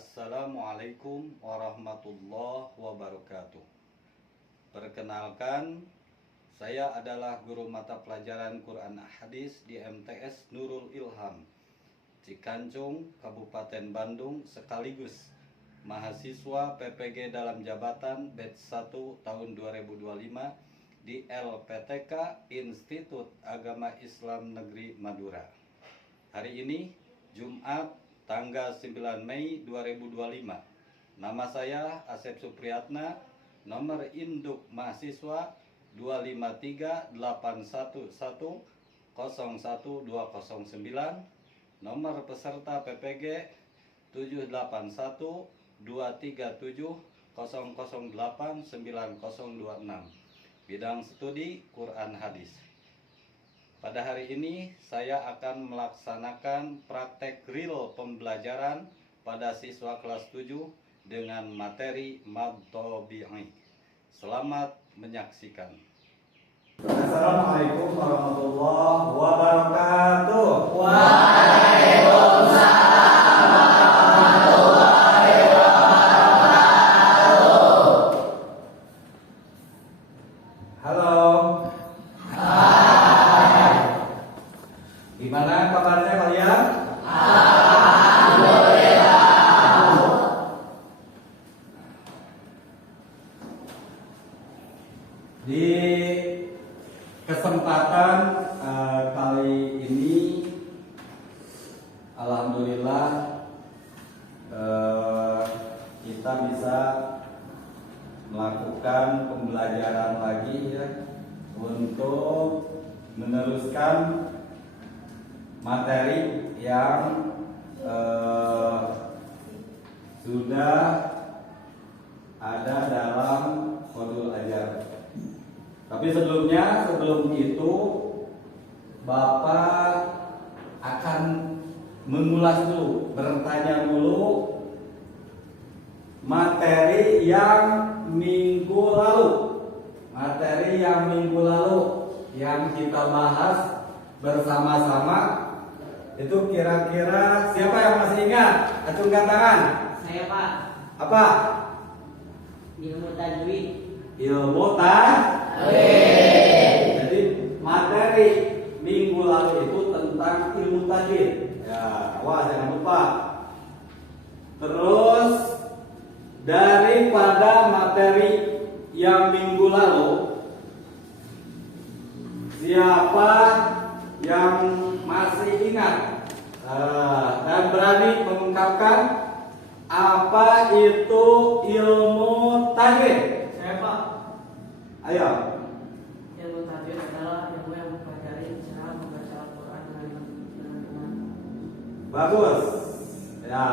Assalamualaikum warahmatullahi wabarakatuh. Perkenalkan, saya adalah guru mata pelajaran Quran Hadis di MTS Nurul Ilham, Cikancung, Kabupaten Bandung, sekaligus mahasiswa PPG dalam jabatan batch 1 tahun 2025 di LPTK Institut Agama Islam Negeri Madura. Hari ini Jumat tanggal 9 Mei 2025. Nama saya Asep Supriyatna, nomor induk mahasiswa 25381101209, nomor peserta PPG 7812370089026, bidang studi Quran Hadis. Pada hari ini saya akan melaksanakan praktek real pembelajaran pada siswa kelas 7 dengan materi Mad Tabi'i. Selamat menyaksikan. Assalamualaikum warahmatullahi wabarakatuh. Waalaikumsalam warahmatullahi wabarakatuh. Halo. Gimana kabarnya kalian? Alhamdulillah. Di kesempatan kali ini, alhamdulillah kita bisa melakukan pembelajaran lagi ya, untuk meneruskan materi yang sudah ada dalam modul ajar. Tapi sebelum itu Bapak akan mengulas dulu, bertanya dulu materi yang minggu lalu yang kita bahas bersama-sama. Itu kira-kira siapa yang masih ingat? Acungkan tangan. Saya, Pak. Apa? Ilmu tajwid. Ilmu tajwid. Jadi materi minggu lalu itu tentang ilmu tajwid. Ya, awas jangan lupa. Terus daripada materi yang minggu lalu, siapa yang masih ingat dan berani mengungkapkan apa itu ilmu tajwid? Saya, Pak. Ayo. Ilmu tajwid adalah ilmu yang mempelajari cara membaca Al-Quran dengan benar. Bagus. Ya.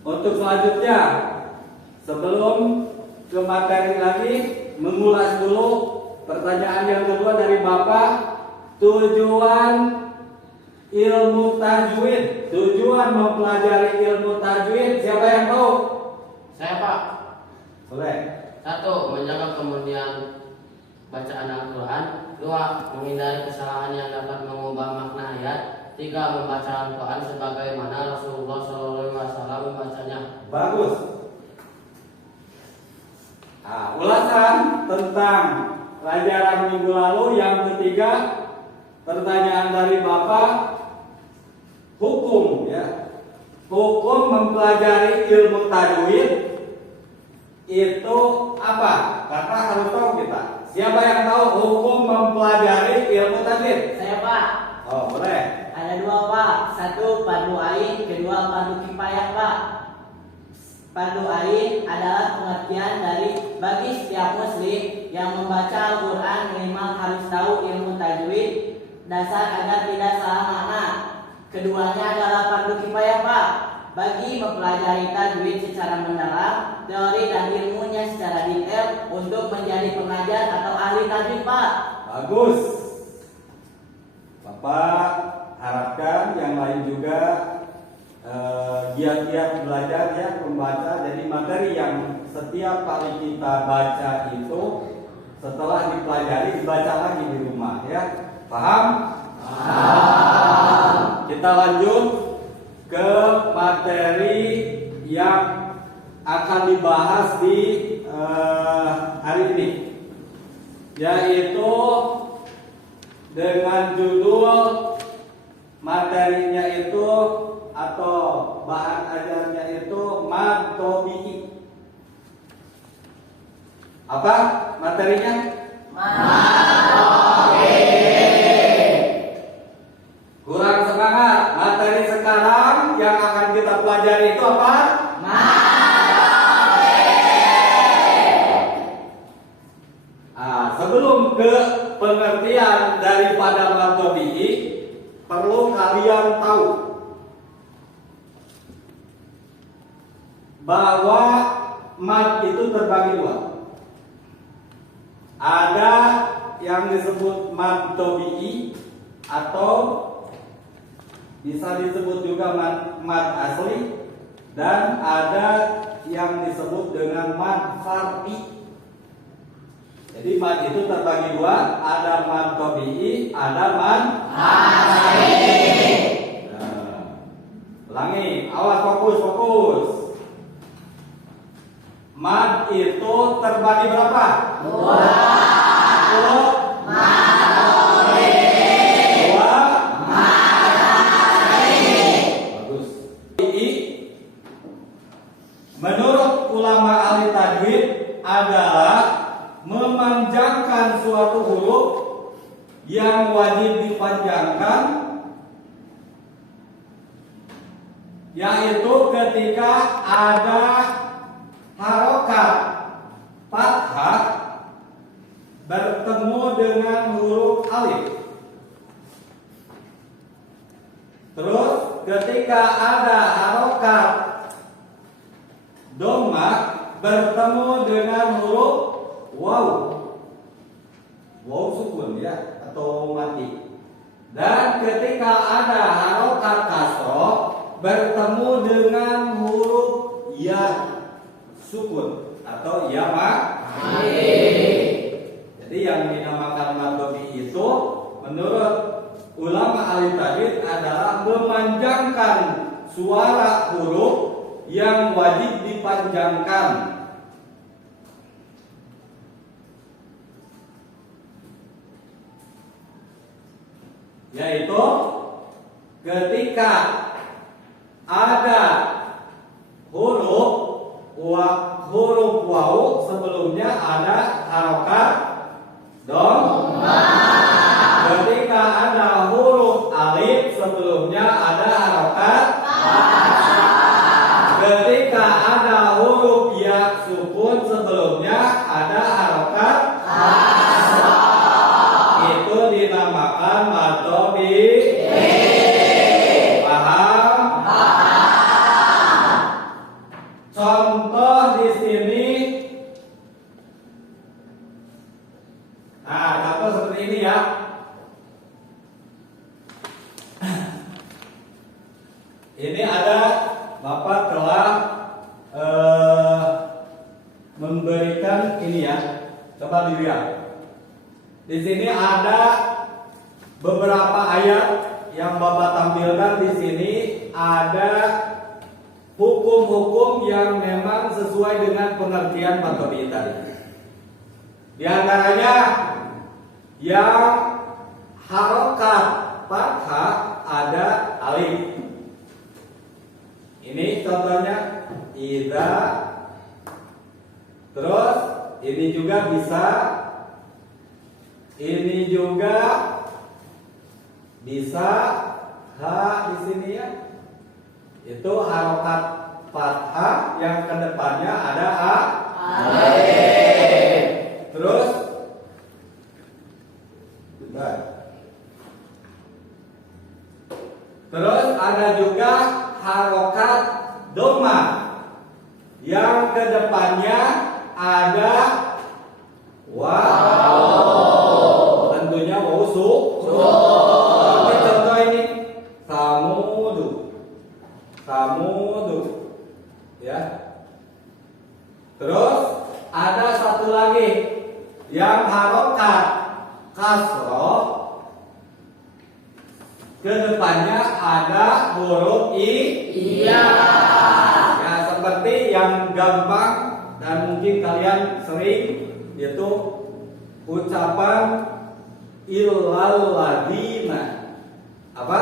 Untuk selanjutnya, sebelum ke materi lagi, mengulas dulu pertanyaan yang kedua dari Bapak. Tujuan ilmu tajwid, tujuan mempelajari ilmu tajwid, siapa yang tahu? Saya, Pak. Boleh. 1. Menjaga kemudian bacaan Al-Quran. 2. Menghindari kesalahan yang dapat mengubah makna ayat. 3. Membaca Al-Quran sebagaimana Rasulullah SAW membacanya. Bagus. Nah, ulasan tentang pelajaran minggu lalu yang ketiga, pertanyaan dari Bapak, hukum ya. Hukum mempelajari ilmu tajwid itu apa? Karena harus tahu kita. Siapa yang tahu hukum mempelajari ilmu tajwid? Saya, Pak. Oh, boleh. Ada 2, Pak. 1 fardu ain, 2 fardu kifayah, Pak. Fardu ain adalah pengertian dari bagi setiap muslim yang membaca Al-Quran minimal harus tahu ilmu tajwid dasar agar tidak salah makna. Keduanya adalah fardu kifayah, Pak. Bagi mempelajari tajwid secara mendalam, teori dan ilmunya secara detail untuk menjadi pengajar atau ahli tajwid, Pak. Bagus. Bapak harapkan yang lain juga giat-giat belajar ya, membaca. Jadi materi yang setiap kali kita baca itu setelah dipelajari dibaca lagi di rumah ya. Paham? Paham. Kita lanjut ke materi akan dibahas di hari ini, yaitu dengan judul materinya itu atau bahan ajarnya itu mad tabi'i. Apa materinya? Kurang semangat. Materi sekarang yang akan kita pelajari itu apa? Sebelum ke pengertian daripada mad tabi'i, perlu kalian tahu bahwa mad itu terbagi dua. Ada yang disebut mad tabi'i atau bisa disebut juga mad asli, dan ada yang disebut dengan mad far'i. Jadi mad itu terbagi dua, ada mad tabi'i, ada mad asli. Ulangi, awas, fokus. Mad itu terbagi berapa? Dua. Bagus. Menurut ulama ahli tajwid adalah memanjangkan suatu huruf yang wajib dipanjangkan, yaitu ketika ada harokat fathah bertemu dengan huruf alif. Terus ketika ada harokat dhammah bertemu dengan huruf waw. Waw sukun ya, atau mati. Dan ketika ada harokat kasroh bertemu dengan huruf ya sukun atau ya mati. Jadi yang dinamakan mad tabi'i itu menurut ulama ahli tajwid adalah memanjangkan suara huruf yang wajib dipanjangkan. Yaitu ketika ada huruf waw sebelumnya ada harokat dhammah. Ketika ada huruf alif sebelumnya ada harokat kasrah. Ketika ada huruf ya sukun sebelumnya ada harokat kasrah. Itu dinamakan mad tabi'i. Paham? Contoh di sini. Nah, contoh seperti ini ya. Ini ada Bapak telah memberikan ini ya. Coba dilihat. Di sini ada beberapa ayat yang Bapak tampilkan di sini, ada hukum-hukum yang memang sesuai dengan pengertian mad tabi'i tadi. Di antaranya yang harokat fathah ada alif. Ini contohnya idza. Terus ini juga bisa. Ini juga bisa. Ha di sini ya. Itu harokat fathah yang kedepannya ada alif. Terus bentar. Terus ada juga harokat dhammah yang kedepannya ada waw. Tentunya waw Tapi contoh ini samudu ya. Terus ada satu lagi yang harokat kasroh, kedepannya ada huruf i. Iya. Ya, seperti yang gampang dan mungkin kalian sering, yaitu ucapan illal ladina. Apa?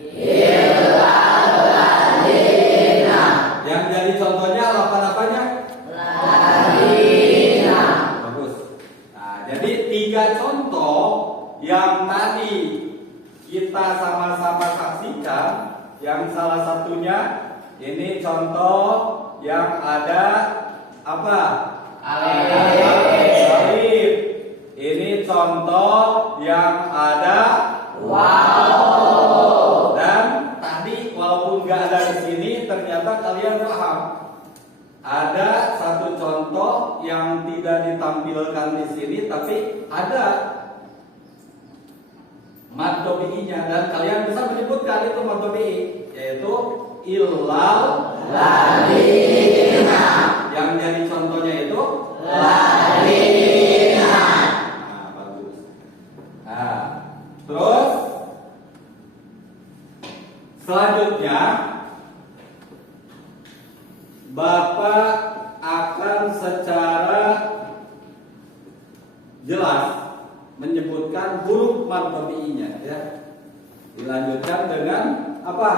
Illal ladina. Yang jadi contohnya apa-apanya? Ladina. Bagus. Nah, jadi 3 contoh yang tadi kita sama-sama saksikan. Yang salah satunya ini contoh yang ada apa? Alif. Ini contoh yang ada waw. Dan tadi walaupun nggak ada di sini, ternyata kalian paham. Ada satu contoh yang tidak ditampilkan di sini, tapi ada mad tabi'inya, dan kalian bisa menyebutkan itu mad tabi'i, yaitu illal ladina. Yang jadi contohnya itu ladina. Nah, bagus. Nah, terus selanjutnya Bapak akan secara jelas menyebutkan huruf mad tabi'inya, ya. Dilanjutkan dengan apa?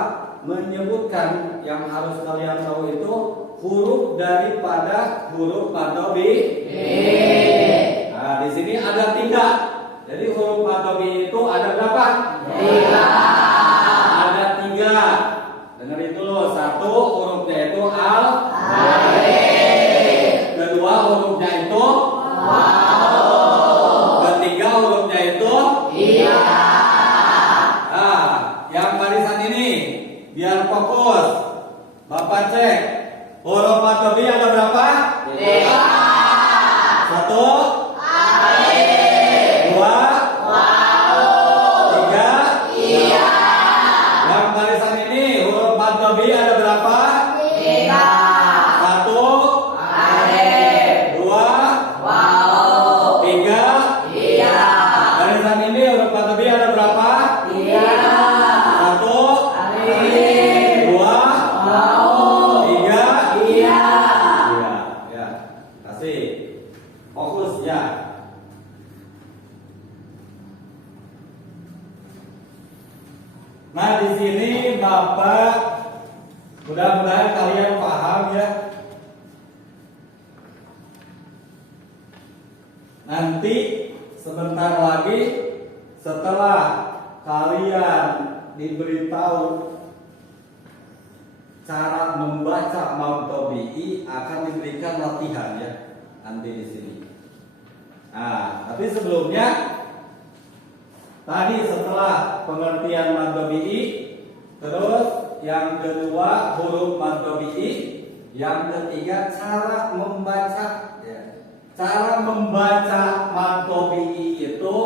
Menyebutkan yang harus kalian tahu itu huruf daripada huruf mad tabi'i. Nah, di sini ada 3. Jadi huruf mad tabi'i itu ada berapa? 3. Ada 3. Dengar itu loh. 1 hurufnya itu al. Kedua hurufnya itu waw. Ketiga hurufnya itu iya. Nah, yang barisan ini biar fokus. Bapak cek. Huruf mad tabi'i ada berapa? 3. 1 alif. 2 waw. 3 iya. Yang barisan ini huruf mad tabi'i ada berapa? 3. 1 alif. 2 waw. 3 iya. Barisan ini huruf mad tabi'i ada berapa? 3. 1 alif. 2 waw. 3 iya. Ya. Kasih. Fokus ya. Nah, di sini Bapak mudah-mudahan kalian paham ya. Nanti sebentar lagi setelah kalian diberitahu cara membaca mad tabi'i, akan diberikan latihan ya nanti di sini. Nah, tapi sebelumnya tadi setelah pengertian mad tabi'i, terus yang kedua huruf mad tabi'i, yang ketiga cara membaca ya. Cara membaca mad tabi'i itu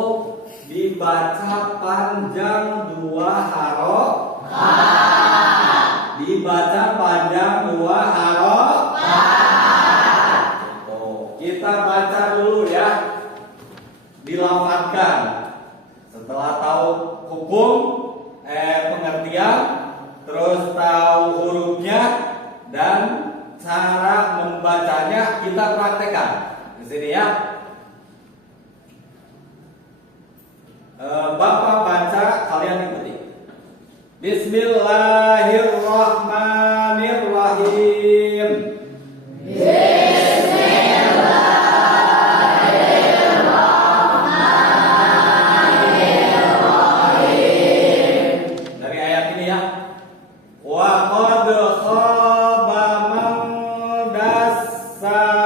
dibaca panjang 2 harokat. Dibaca panjang 2 harokat. Kita baca dulu ya. Dilafadzkan. Setelah tahu hukum pengertian, terus tahu hurufnya dan cara membacanya, kita praktekkan di sini ya. Bapak baca, kalian ikuti. Bismillahirrahmanirrahim. Dari ayat ini ya. Wa qad khaba man dassaha.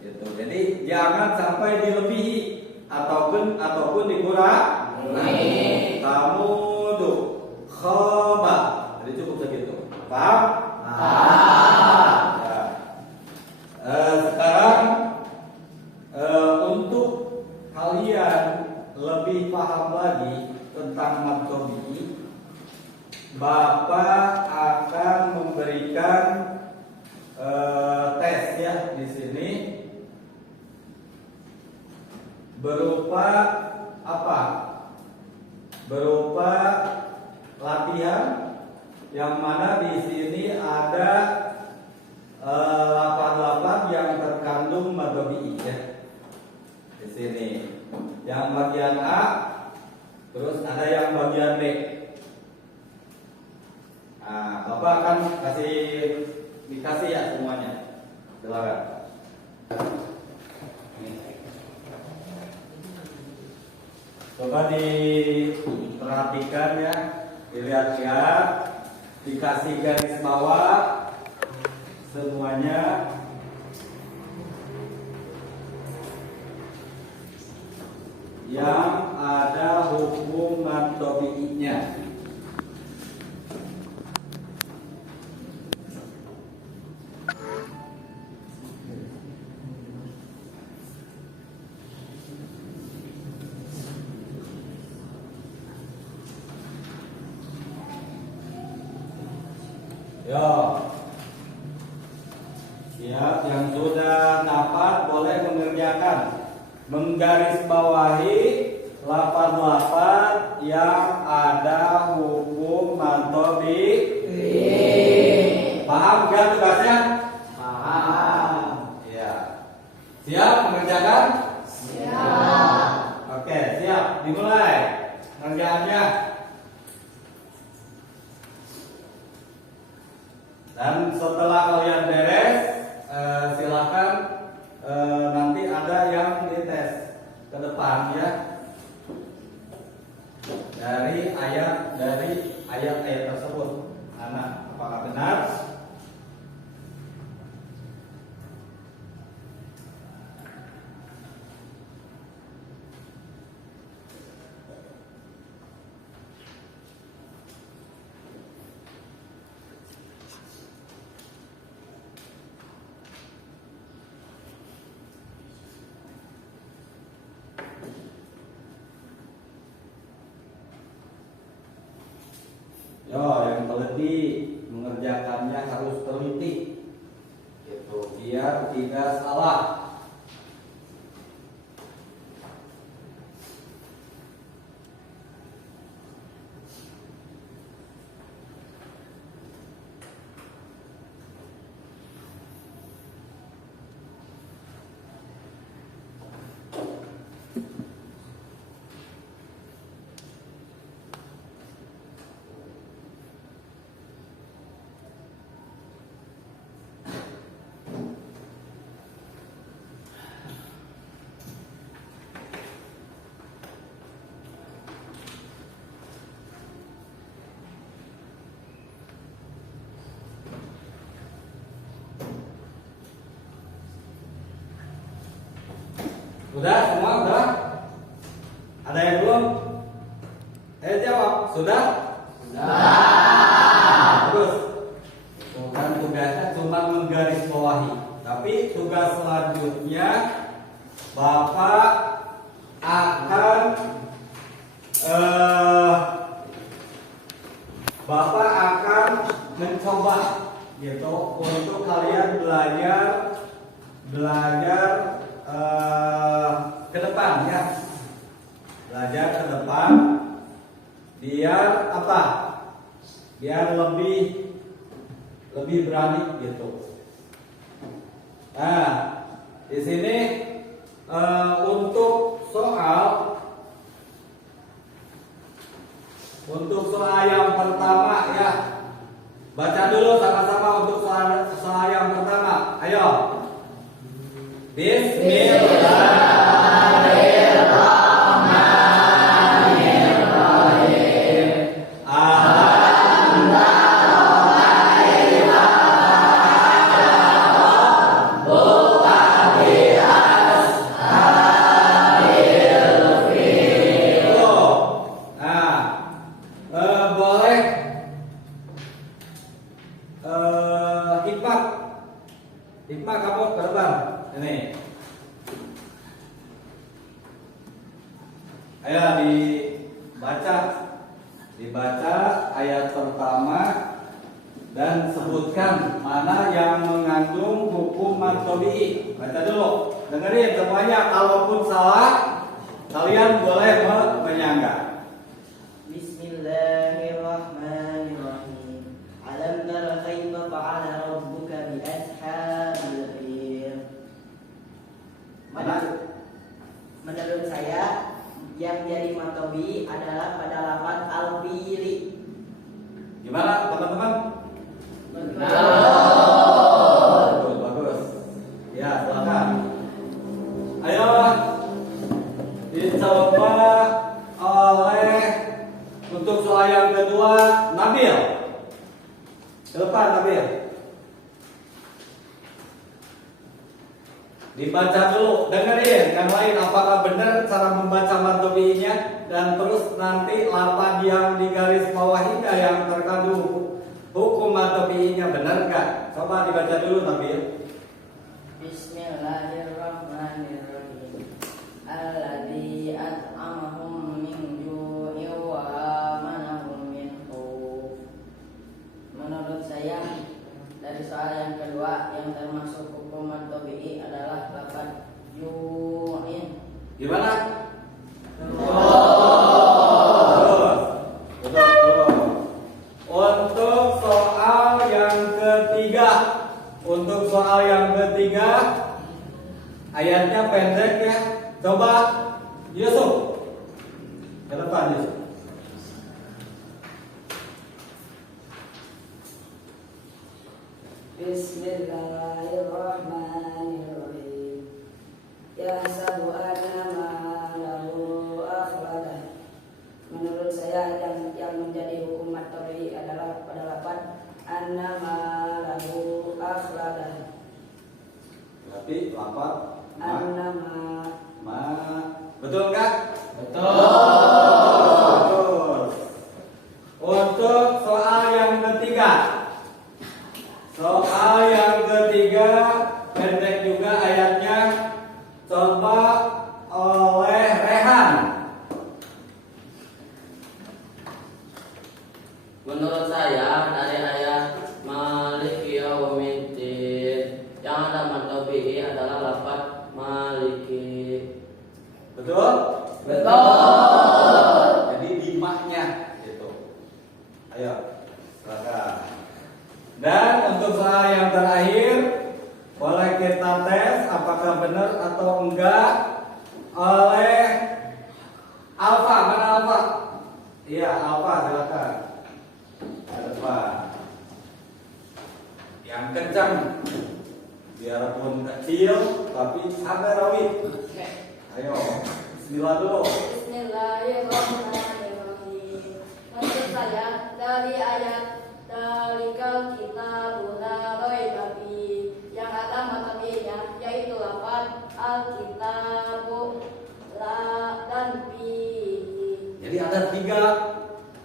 Gitu. Jadi jangan sampai dilebihi ataupun dikurangi. Tamudu khaba. Jadi cukup segitu. Paham? Ya. Sekarang untuk kalian lebih paham lagi tentang mad tabi'i, Bapak akan memberikan tes ya di sini berupa apa? Berupa latihan yang mana di sini ada lapan-lapan yang terkandung mad tabi'i ya. Di sini yang bagian A, terus ada yang bagian B. Nah, Bapak akan dikasih ya semuanya. Silakan. Coba diperhatikan ya, dilihat-lihat, dikasih garis bawah semuanya. Yang ada hukum mad tabi'inya. Yo, siap yang sudah dapat boleh mengerjakan, menggarisbawahi lapan-lapan yang ada hukum mad tabi'i. Paham kan tugasnya? Paham. Ya. Siap mengerjakan? Siap. Oke, siap. Dimulai pengerjaannya. Dan setelah kalian beres, silakan nanti ada yang dites ke depan ya. Dari ayat tersebut. Anak, apakah benar? Yo, yang teliti mengerjakannya harus teliti, gitu, biar tidak salah. Udah semua udah? Ada yang belum? Jawab. Sudah? Terus bukan tugasnya cuma menggarisbawahi, tapi tugas selanjutnya Bapak akan mencoba gitu untuk kalian belajar ke depan ya, belajar ke depan biar apa? Biar lebih berani gitu. Nah, di sini untuk soal yang pertama ya, baca dulu sama-sama untuk soal yang pertama. Ayo. Bismillahirrahmanirrahim. Alhamdulillah. Hikmah kamu ke depan. Ini. Ayo dibaca ayat pertama dan sebutkan mana yang mengandung hukum tabi'i. Baca dulu. Dengerin semuanya. Kalaupun salah, kalian boleh menyangga. Bismillahirrahmanirrahim. Alam tara kaifa fa'ala rabbuka bi ashabil fil. Menurut saya yang jadi matobi adalah pada lafaz al-fili. Gimana teman-teman? Bagus. Ya, silakan. Ayo dicoba oleh untuk soal yang kedua Nabil. Ke depan Nabil. Dibaca dulu, dengerin yang lain apakah benar cara membaca matobinya dan terus nanti lafaz yang di garis bawahinya yang terkandung hukum matobinya benar nggak? Coba dibaca dulu Nabil. Bismillahirrahmanirrahim. Alladzi at'amahum min ju'in wa amanahum min khauf. Menurut saya dari soal yang kedua yang termasuk hukum tabi'i adalah lafaz ju'in. Gimana? Untuk soal yang ketiga ayatnya pendek ya. Coba Yusuf ke depan Yusuf. Bismillahirrahmanirrahim. Yahsabu anna malahu akhladah. Menurut saya yang menjadi hukum tabi'i adalah pada lafaz anna malahu akhladah. Berarti lafaz Anna ma. Betul enggak? Betul. Betul. Untuk soal yang ketiga. Soal yang ketiga pendek juga ayatnya. Coba oleh Rehan. Menurut saya dari ayat Maliki Yaumiddin yang ada matobi'i adalah lafaz Maliki. Betul? Betul. Jadi dimahnya gitu. Ayo, silakan. Dan untuk soal yang terakhir boleh kita tes apakah benar atau enggak oleh Alfa. Mana Alfa? Iya, Alfa silakan. Alfa. Yang kencang. Biarpun kecil tapi sampai rawit. Ayo, bismillah dulu. Bismillahirrahmanirrahim. Menurut saya dari ayat Dalikal kitabu la raiba fi yang ada matobi'nya yaitu lafaz al-kitabu la dan fi. Jadi ada tiga.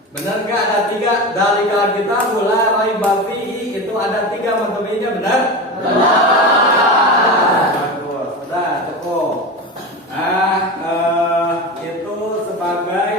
Benar nggak ada tiga? Dalikal kitabu la raiba fihi itu ada tiga matobi'nya benar? Bagus, sudah cukup. Nah, itu sebagai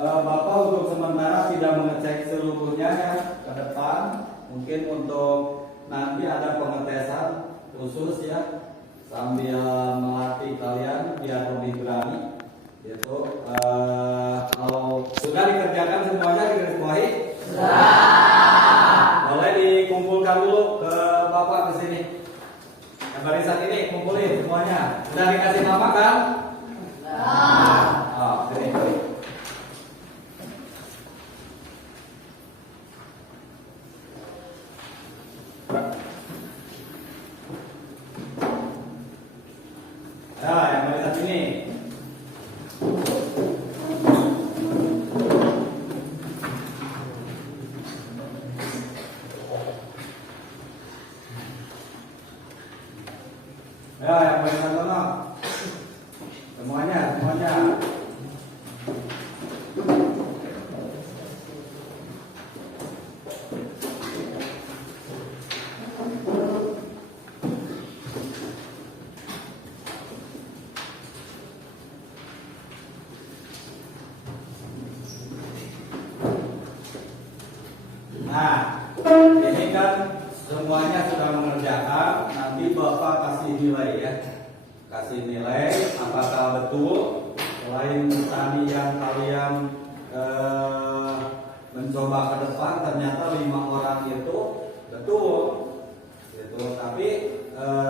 Bapak untuk sementara tidak mengecek seluruhnya ya ke depan. Mungkin untuk nanti ada pengetesan khusus ya sambil melatih kalian biar lebih berani. Itu kalau sudah dikerjakan semuanya di garis bawahi? Boleh dikumpulkan dulu ke Bapak ke sini. Yang barisan ini kumpulin semuanya. Sudah dikasih nama kan? Sini. Nah, yang barisan sini. Ya, yang barisan sana. Semuanya. semuanya sudah mengerjakan, nanti Bapak kasih nilai ya. Kasih nilai apakah betul selain tadi yang kalian mencoba ke depan ternyata 5 orang itu betul gitu. Tapi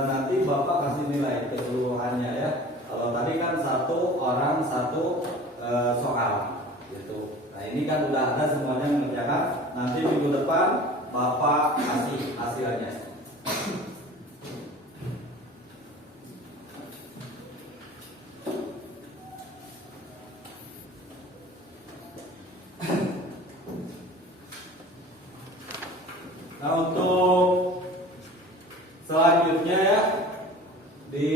nanti Bapak kasih nilai keseluruhannya ya. Kalau tadi kan 1 orang 1 soal gitu. Nah ini kan udah ada semuanya mengerjakan. Nanti minggu depan Bapak kasih hasilnya. Nah untuk selanjutnya ya, di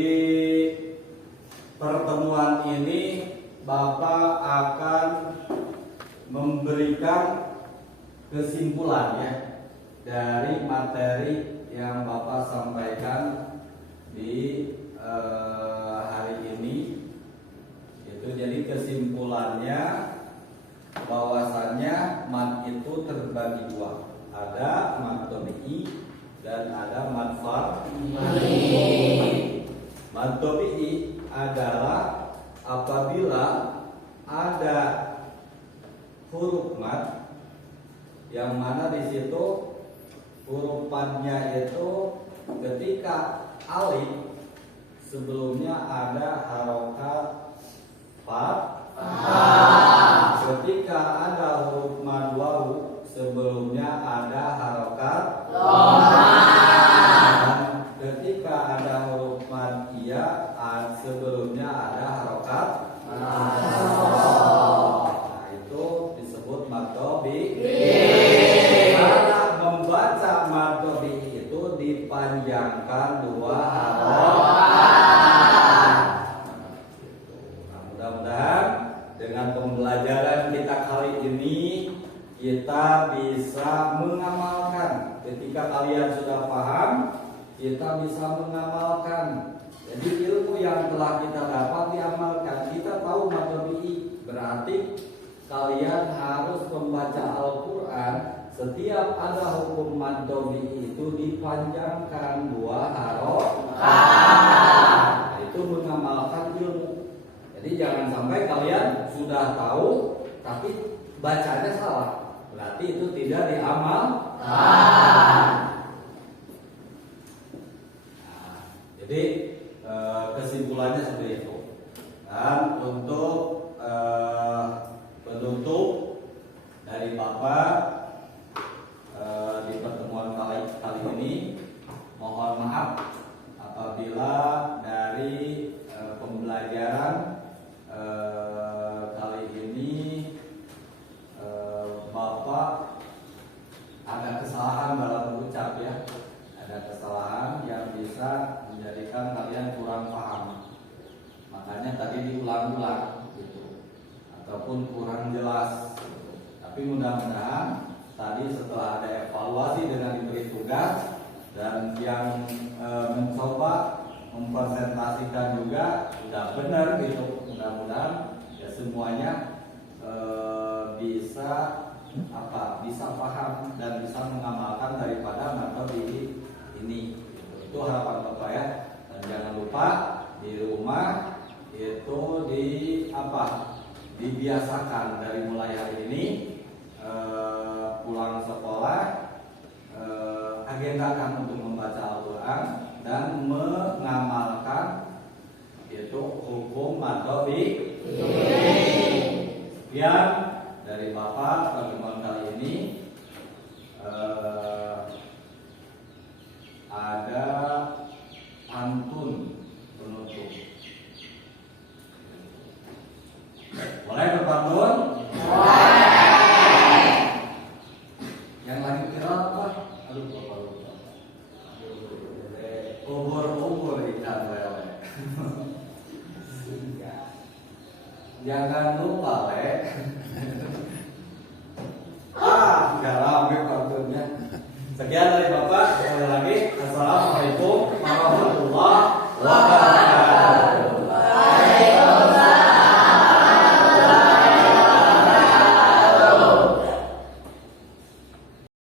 pertemuan ini Bapak akan memberikan kesimpulan ya dari materi yang Bapak sampaikan di hari ini. Itu jadi kesimpulannya bahwasannya mat itu terbagi 2. Ada mat tabi'i dan ada mat fardhi. Mat tabi'i adalah apabila ada huruf mat yang mana di situ huruf madnya itu ketika alif sebelumnya ada harokat fat. Ketika ada huruf mad wawu sebelumnya ada harokat dan ketika ada huruf mad iya sebelumnya ada harokat. Nah itu disebut mad tabi'i. Cara membaca mad tabi'i itu dipanjangkan 2 harokat. Nah mudah-mudahan dengan pembelajaran kita kali ini kita bisa mengamalkan. Ketika kalian sudah paham, kita bisa mengamalkan. Jadi ilmu yang telah kita dapat diamalkan. Kita tahu mat tabi'i, berarti kalian harus membaca Al-Quran. Setiap ada hukum mat tabi'i itu dipanjangkan 2 harokat. Nah, itu mengamalkan ilmu. Jadi jangan sampai kalian sudah tahu tapi bacanya salah. Berarti itu tidak diamalkan. Nah, jadi kesimpulannya seperti itu. Dan untuk penutup dari Bapak di pertemuan kali ini, mohon maaf apabila dari pembelajaran kali ini Bapak ada kesalahan dalam ucap ya, ada kesalahan yang bisa menjadikan kalian kurang paham. Makanya tadi diulang-ulang gitu, ataupun kurang jelas. Tapi mudah-mudahan tadi setelah ada evaluasi dengan diberi tugas dan yang mencoba mempresentasikan juga sudah benar gitu. Mudah-mudahan ya semuanya bisa paham dan bisa mengamalkan daripada materi ini. Itu harapan Bapak ya. Dan jangan lupa di rumah itu dibiasakan dari mulai hari ini pulang sekolah agendakan untuk membaca Al-Quran dan mengamalkan itu hukum materi. Sekian dari Bapak pertemuan kali ini. Ada pantun penutup. Boleh berpantun? Boleh. Yang lagi viral apa? Aduh, Bapak lupa. Ubur-ubur ikan lele. Jangan lupa le. Gak rame pantunnya. Sekian dari Bapak.